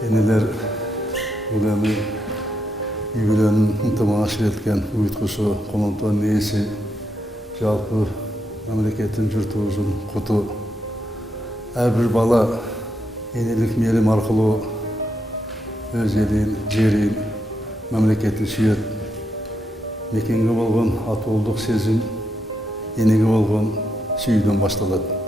Eneler ulanı юбилейін ынтымақ еткен ұйытқышы қонантан несі жалпы мемлекеттің жұрты үшін құты. Әрбір бала енелік мейірім арқылы өз елін, жерін, мемлекетін сүйет. Мекенге болған атолдық сезім, енеге болған сүйден басталады.